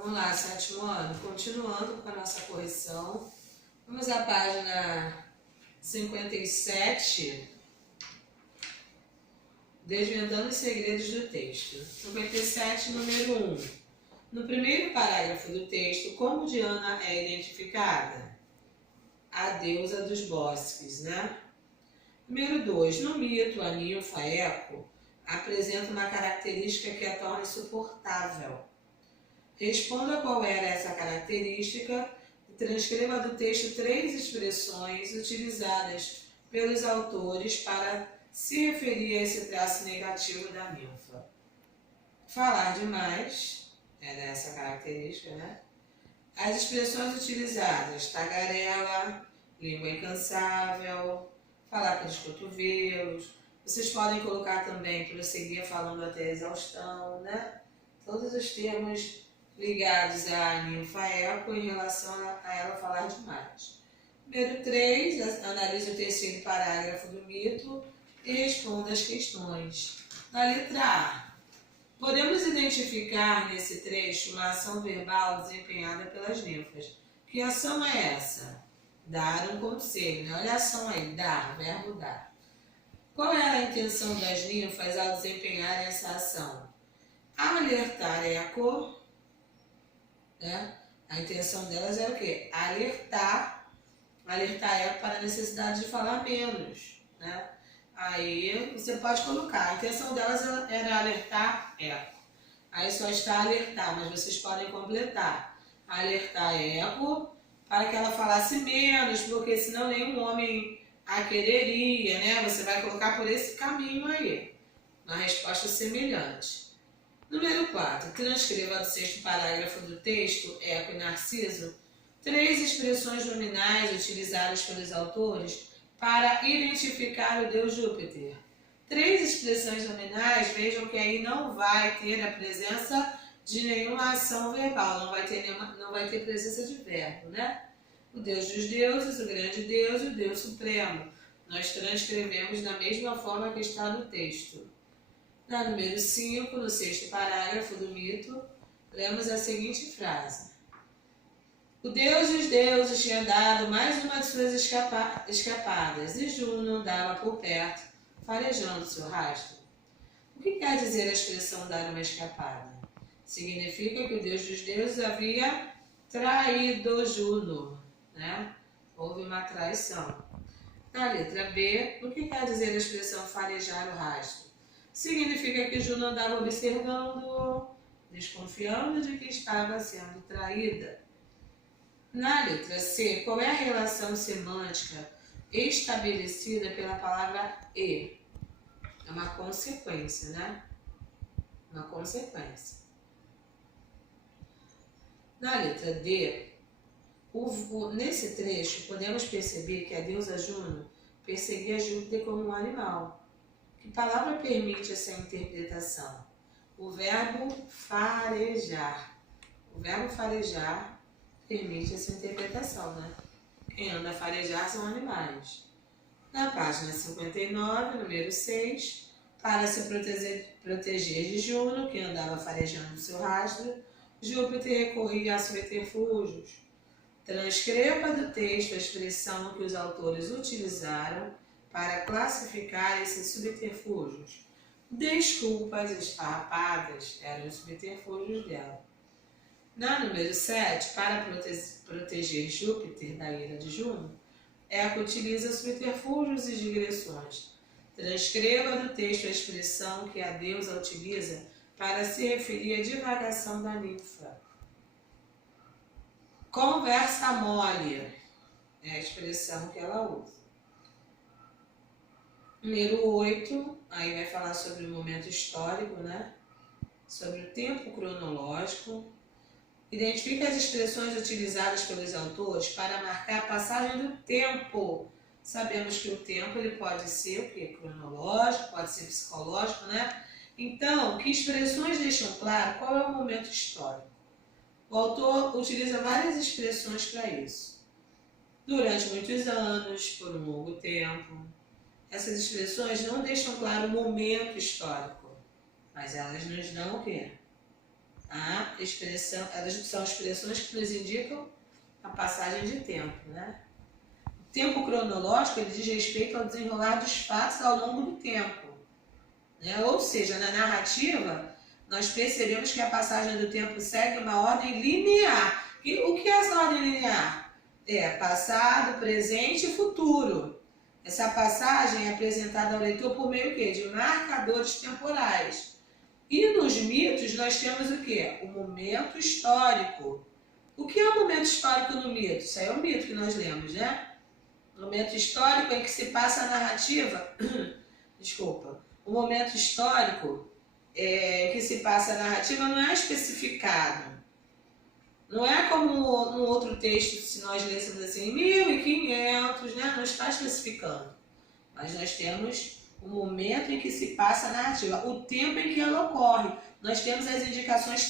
Vamos lá, sétimo ano. Continuando com a nossa correção. Vamos à página 57. Desvendando os segredos do texto. 57, número 1. No primeiro parágrafo do texto, como Diana é identificada? A deusa dos bosques, né? Número 2. No mito, a ninfa Eco apresenta uma característica que a torna insuportável. Responda qual era essa característica e transcreva do texto 3 expressões utilizadas pelos autores para se referir a esse traço negativo da ninfa. Falar demais, era essa característica, né? As expressões utilizadas, tagarela, língua incansável, falar pelos cotovelos. Vocês podem colocar também, prosseguir falando até a exaustão, né? Todos os termos ligados à ninfa Eco em relação a ela falar demais. Número 3, analise o terceiro parágrafo do mito e responda as questões. Na letra A, podemos identificar nesse trecho uma ação verbal desempenhada pelas ninfas. Que ação é essa? Dar um conselho, né? Olha a ação aí, dar, verbo dar. Qual é a intenção das ninfas ao desempenharem essa ação? Alertar Eco, né? A intenção delas era o quê? Alertar Eco para a necessidade de falar menos, né? Aí você pode colocar, a intenção delas era alertar Eco. Aí só está alertar, mas vocês podem completar. Alertar Eco para que ela falasse menos, porque senão nenhum homem a quereria, né? Você vai colocar por esse caminho aí, uma resposta semelhante. Número 4. Transcreva do sexto parágrafo do texto, Eco e Narciso, 3 expressões nominais utilizadas pelos autores para identificar o deus Júpiter. 3 expressões nominais, vejam que aí não vai ter a presença de nenhuma ação verbal, não vai ter presença de verbo, né? O Deus dos deuses, o grande Deus e o Deus supremo. Nós transcrevemos da mesma forma que está no texto. Na número 5, no sexto parágrafo do mito, lemos a seguinte frase. O Deus dos deuses tinha dado mais uma de suas escapadas e Juno andava por perto, farejando seu rastro. O que quer dizer a expressão dar uma escapada? Significa que o Deus dos deuses havia traído Juno, né? Houve uma traição. Na letra B, o que quer dizer a expressão farejar o rastro? Significa que Juno andava observando, desconfiando de que estava sendo traída. Na letra C, qual é a relação semântica estabelecida pela palavra e? É uma consequência, né? Uma consequência. Na letra D, nesse trecho, podemos perceber que a deusa Juno perseguia Júpiter como um animal. Que palavra permite essa interpretação? O verbo farejar. O verbo farejar permite essa interpretação, né? Quem anda a farejar são animais. Na página 59, número 6, para se proteger de Juno, que andava farejando seu rastro, Júpiter recorria a subterfúgios. Transcreva do texto a expressão que os autores utilizaram para classificar esses subterfúgios. Desculpas esfarrapadas eram os subterfúgios dela. Na número 7, para proteger Júpiter da ira de Juno, Eco utiliza subterfúgios e digressões. Transcreva do texto a expressão que a deusa utiliza para se referir à divagação da ninfa. Conversa mole é a expressão que ela usa. Número 8, aí vai falar sobre o momento histórico, né? Sobre o tempo cronológico. Identifique as expressões utilizadas pelos autores para marcar a passagem do tempo. Sabemos que o tempo ele pode ser o quê? Cronológico, pode ser psicológico, né? Então, que expressões deixam claro qual é o momento histórico? O autor utiliza várias expressões para isso. Durante muitos anos, por um longo tempo. Essas expressões não deixam claro o momento histórico, mas elas nos dão o quê? Elas são expressões que nos indicam a passagem de tempo, né? O tempo cronológico ele diz respeito ao desenrolar dos fatos ao longo do tempo, né? Ou seja, na narrativa, nós percebemos que a passagem do tempo segue uma ordem linear. E o que é essa ordem linear? É passado, presente e futuro. Essa passagem é apresentada ao leitor por meio de marcadores temporais. E nos mitos nós temos o quê? O momento histórico. O que é o momento histórico no mito? Isso aí é o mito que nós lemos, né? O momento histórico em que se passa a narrativa. Desculpa. O momento histórico que se passa a narrativa não é especificado. Não é como no outro texto, se nós lêssemos assim, 1500, né? Não está especificando. Mas nós temos o momento em que se passa a narrativa, o tempo em que ela ocorre. Nós temos as indicações